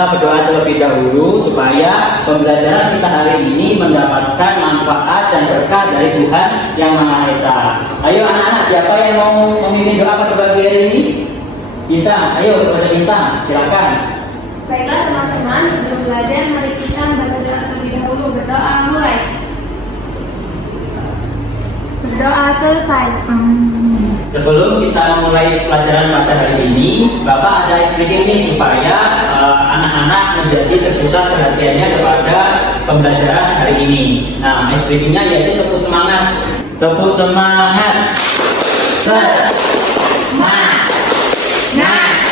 kita berdoa terlebih dahulu supaya pembelajaran kita hari ini mendapatkan manfaat dan berkah dari Tuhan Yang Maha Esa. Ayo anak-anak, siapa yang mau memimpin doa pada pagi hari ini? Kita, ayo Profesor Kita, silakan. Baiklah teman-teman, sebelum belajar mari kita membaca doa terlebih dahulu. Berdoa mulai. Berdoa selesai. Sebelum kita memulai pelajaran pada hari ini, Bapak ada speaking nih supaya anak-anak menjadi terpusat perhatiannya kepada pembelajaran hari ini. Nah, speakingnya yaitu tepuk semangat. Tepuk semangat. Semangat.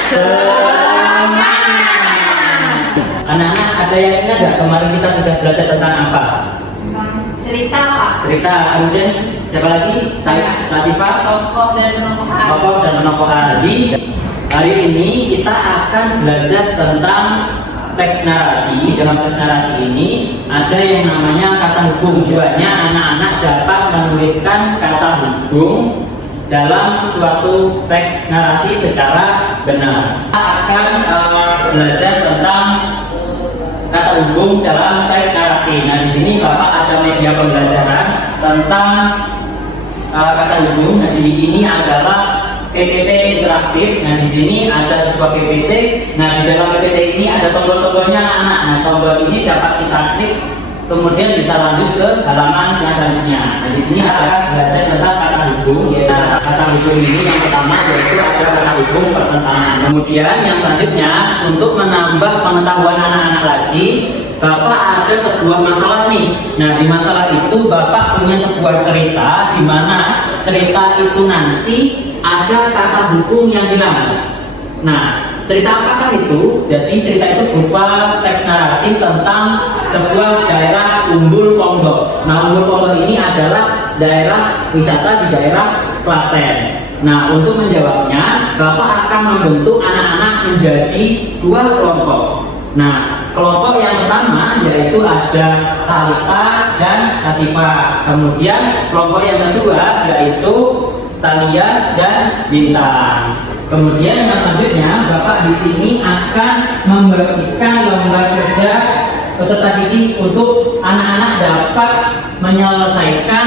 Semangat. Anak-anak ada yang ingat nggak kemarin kita sudah belajar tentang apa? Cerita, Pak. Cerita. Kemudian siapa lagi? Saya, Latifah. Tokoh dan penokohan. Tokoh dan penokohan. Di hari ini kita akan belajar tentang teks narasi. Dalam teks narasi ini ada yang namanya kata hubung. Tujuannya anak-anak dapat menuliskan kata hubung dalam suatu teks narasi secara benar. Kita akan belajar tentang kata hubung dalam teks narasi. Nah, di sini Bapak ada media pembelajaran tentang kata hubung. Nah, ini adalah PPT interaktif. Nah, di sini ada sebuah PPT. Nah, di dalam PPT ini ada tombol-tombolnya anak. Nah, tombol ini dapat kita klik, kemudian bisa lanjut ke halaman yang selanjutnya. Nah, di sini ada belajar tentang kata hubung. Yaitu kata hubung ini yang pertama yaitu ada kata hubung pertentangan. Kemudian yang selanjutnya untuk menambah pengetahuan anak-anak lagi, Bapak ada sebuah masalah nih. Nah, di masalah itu Bapak punya sebuah cerita di mana cerita itu nanti ada kata hubung yang hilang. Nah, cerita apakah itu? Jadi cerita itu berupa teks narasi tentang sebuah daerah Umbul Ponggok. Nah, Umbul Ponggok ini adalah daerah wisata di daerah Klaten. Nah, untuk menjawabnya, Bapak akan membentuk anak-anak menjadi dua kelompok. Nah, kelompok yang pertama yaitu ada Talita dan Latifah. Kemudian kelompok yang kedua yaitu Talia dan Bintang. Kemudian yang selanjutnya Bapak di sini akan membagikan lembar kerja peserta didik untuk anak-anak dapat menyelesaikan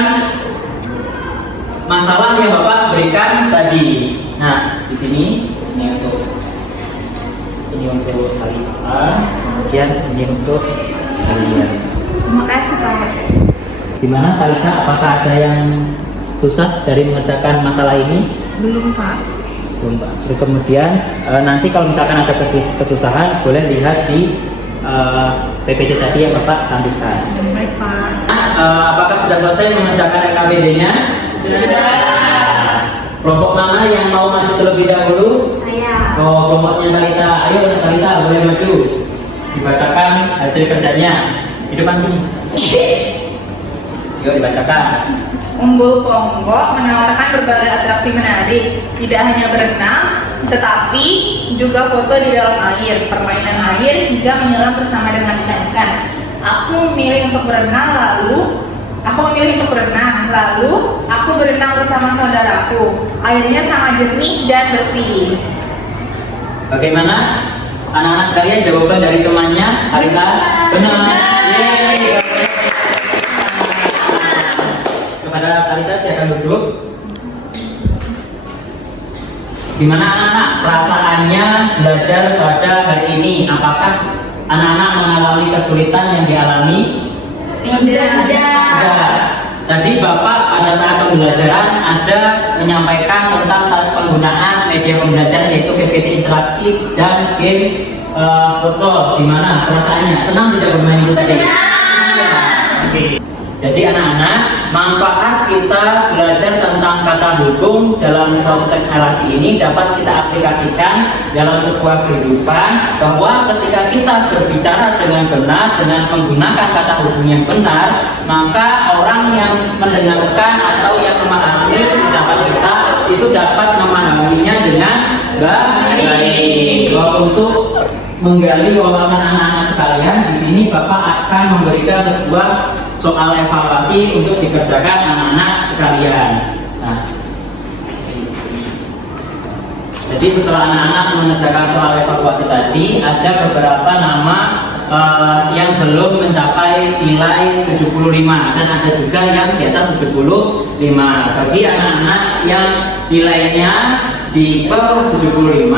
masalah yang Bapak berikan tadi. Nah, di sini ini untuk Talita, kemudian ini untuk Talia. Terima kasih, Pak. Gimana Talita? Apakah ada yang susah dari mengerjakan masalah ini? Belum, Pak. Belum, Pak. Terus kemudian nanti kalau misalkan ada kesusahan boleh lihat di PPT tadi yang Bapak tampilkan. Baik, Pak. Apakah sudah selesai mengerjakan RKBD-nya? Sudah. Kelompok mana yang mau maju terlebih dahulu? Saya. Oh, kelompoknya Talita. Ayo Talita, boleh maju. Dibacakan hasil kerjanya. Di depan sini. Yuk dibacakan. Umbul Ponggok menawarkan berbagai atraksi menarik, tidak hanya berenang, tetapi juga foto di dalam air, permainan air, hingga menyelam bersama dengan ikan-ikan. Aku memilih untuk berenang, lalu aku berenang bersama saudaraku. Airnya sangat jernih dan bersih. Bagaimana anak-anak sekalian jawaban dari temannya? Talita? Benar. Yeay. Kepada Talita silakan duduk. Gimana anak-anak perasaannya belajar pada hari ini? Apakah anak-anak mengalami kesulitan yang dialami? Tidak. Tadi Bapak pada saat pembelajaran ada menyampaikan tentang penggunaan media pembelajaran yaitu PPT interaktif dan game foto. Gimana perasaannya? Senang tidak bermain itu tadi? Oke. Jadi anak-anak, manfaat kita belajar tentang kata hubung dalam suatu teks narasi ini dapat kita aplikasikan dalam sebuah kehidupan, bahwa ketika kita berbicara dengan benar, dengan menggunakan kata hubung yang benar, maka orang yang mendengarkan atau yang memahami ucapan kita itu dapat memahaminya dengan baik. Untuk menggali wawasan anak-anak sekalian, di sini Bapak akan memberikan sebuah soal evaluasi untuk dikerjakan anak-anak sekalian. Nah, jadi Jadi setelah anak-anak mengerjakan soal evaluasi tadi, ada beberapa nama yang belum mencapai nilai 75 dan ada juga yang di atas 75. Bagi anak-anak yang nilainya di bawah 75,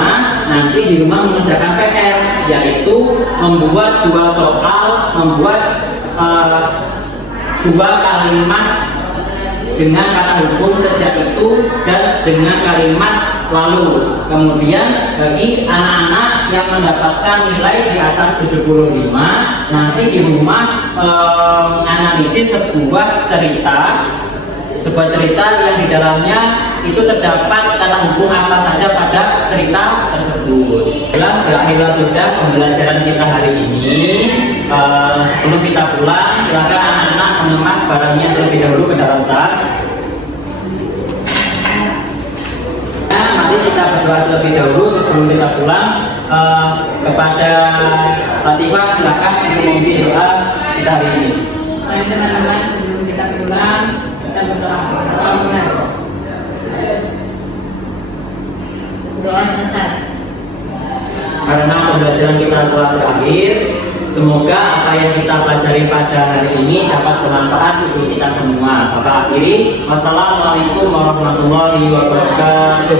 nanti di rumah mengerjakan PR, yaitu membuat 2 soal, membuat 2 kalimat dengan kata hubung sejak itu dan dengan kalimat lalu. Kemudian bagi anak-anak yang mendapatkan nilai di atas 75, nanti di rumah analisis sebuah cerita yang di dalamnya itu terdapat kata hubung apa saja pada cerita tersebut. Berakhirlah sudah pembelajaran kita hari ini. Sebelum kita pulang, silakan anak-anak mengemas barangnya terlebih dahulu ke dalam tas. Mari kita berdoa terlebih dahulu sebelum kita pulang. Kepada Latifah, silakan untuk memimpin doa kita hari ini. Mari teman-teman, sebelum kita pulang, kita berdoa. Doa selesai. Karena pembelajaran kita telah berakhir, semoga apa yang kita pelajari pada hari ini dapat bermanfaat untuk kita semua. Bapak akhiri, wassalamualaikum warahmatullahi wabarakatuh.